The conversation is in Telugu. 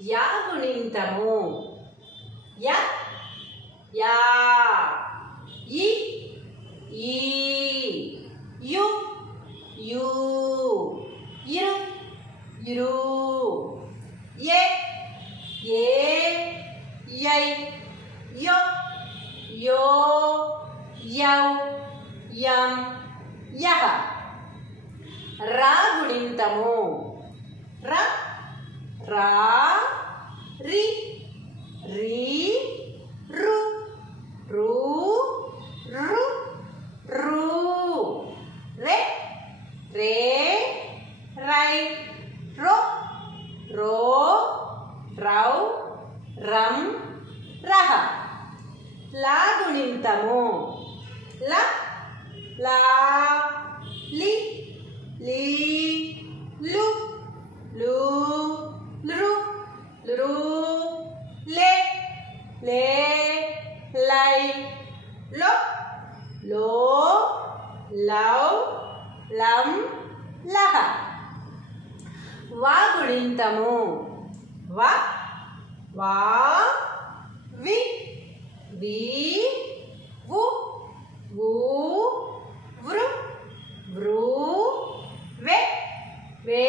యా గుణింతము య యా ఇ ఈ యు యు ఇరు ఇరు ఏ ఏ యై యో యో యౌ యం యః రా గుణింతము ర రా రి రీ రు రు రు రు రే రే రై రో రో రౌ రం రహ లా గుణింతము ల లా లి లీ లు లు లృ లృ లే లే లై లో లో లౌ లం లహ వా గుణింతము వ వా వి వి వు వు వృ వృ వే వే